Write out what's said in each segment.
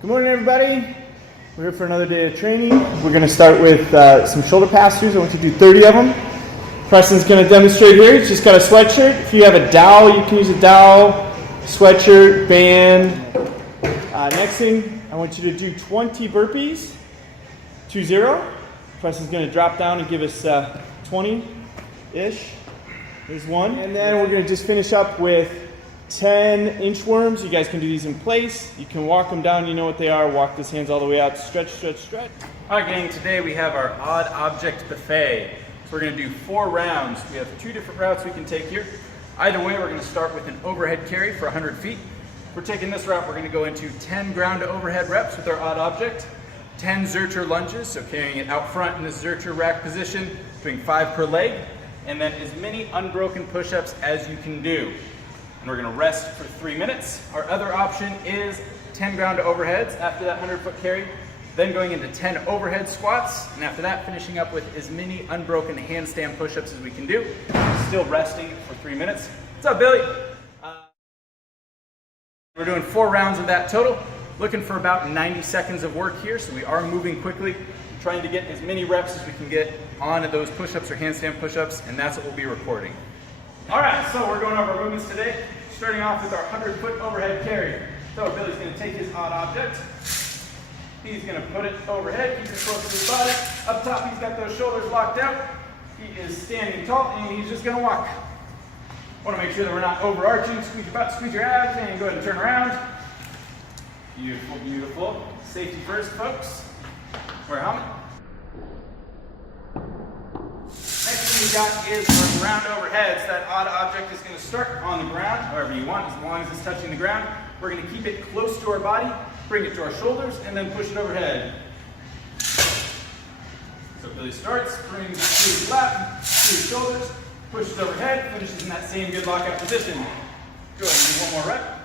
Good morning, everybody. We're here for another day of training. We're going to start with some shoulder pass-throughs. I want you to do 30 of them. Preston's going to demonstrate here. He's just got a sweatshirt. If you have a dowel, you can use a dowel, sweatshirt, band. Next thing, I want you to do 20 burpees, 2-0. Preston's going to drop down and give us 20-ish. There's one. And then we're going to just finish up with 10 inchworms. You guys can do these in place. You can walk them down, you know what they are. Walk those hands all the way out. Stretch, stretch, stretch. All right, gang, today we have our odd object buffet. So we're gonna do 4 rounds. We have 2 different routes we can take here. Either way, we're gonna start with an overhead carry for 100 feet. If we're taking this route, we're gonna go into 10 ground to overhead reps with our odd object, 10 Zercher lunges, so carrying it out front in this Zercher rack position, doing 5 per leg, and then as many unbroken push-ups as you can do. And we're gonna rest for 3 minutes. Our other option is 10 ground to overheads after that 100-foot carry, then going into 10 overhead squats, and after that finishing up with as many unbroken handstand push-ups as we can do, still resting for 3 minutes. What's up, Billy? We're doing 4 rounds of that total, looking for about 90 seconds of work here, so we are moving quickly, trying to get as many reps as we can get on those push-ups or handstand push-ups, and that's what we'll be recording. All right, so we're going over movements today, starting off with our 100-foot overhead carry. So Billy's gonna take his odd object. He's gonna put it overhead, keep it close to his body. Up top, he's got those shoulders locked out. He is standing tall, and he's just gonna walk. Wanna make sure that we're not overarching. Squeeze your butt, squeeze your abs, and go ahead and turn around. Beautiful, beautiful. Safety first, folks. Wear a helmet. Next thing we got is our ground overheads. That odd object is going to start on the ground, however you want, as long as it's touching the ground. We're going to keep it close to our body, bring it to our shoulders, and then push it overhead. So Billy starts, brings it to his lap, to his shoulders, pushes overhead, finishes in that same good lockout position. Go ahead and do one more rep.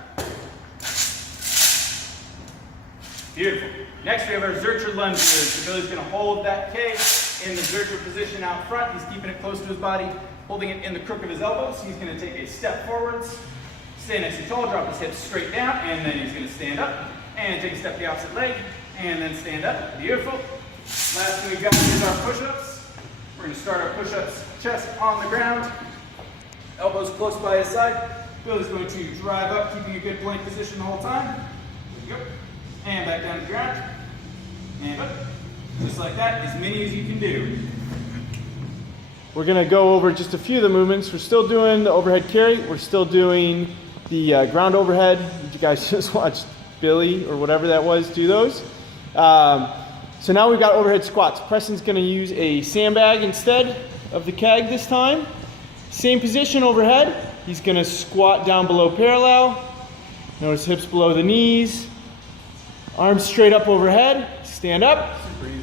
Beautiful. Next we have our Zercher lunges. So Billy's going to hold that K in the Zercher position out front. He's keeping it close to his body, holding it in the crook of his elbows. He's going to take a step forwards, stay nice and tall, drop his hips straight down, and then he's going to stand up and take a step the opposite leg, and then stand up. Beautiful. Last thing we've got is our push-ups. We're going to start our push-ups, chest on the ground, elbows close by his side. Billy's going to drive up, keeping a good plank position the whole time. There we go. And back down to the ground. And up. Just like that, as many as you can do. We're going to go over just a few of the movements. We're still doing the overhead carry. We're still doing the ground overhead. You guys just watched Billy or whatever that was do those. So now we've got overhead squats. Preston's going to use a sandbag instead of the keg this time. Same position overhead. He's going to squat down below parallel. Notice hips below the knees. Arms straight up overhead. Stand up. Super easy.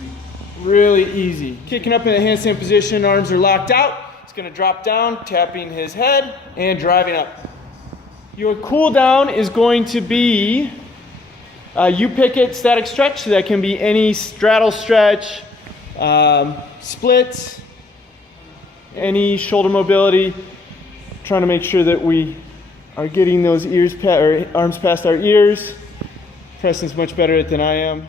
Really easy. Kicking up in a handstand position, arms are locked out. He's going to drop down, tapping his head, and driving up. Your cool down is going to be, you pick it, static stretch. So that can be any straddle stretch, splits, any shoulder mobility. Trying to make sure that we are getting those arms past our ears. Preston's much better at it than I am.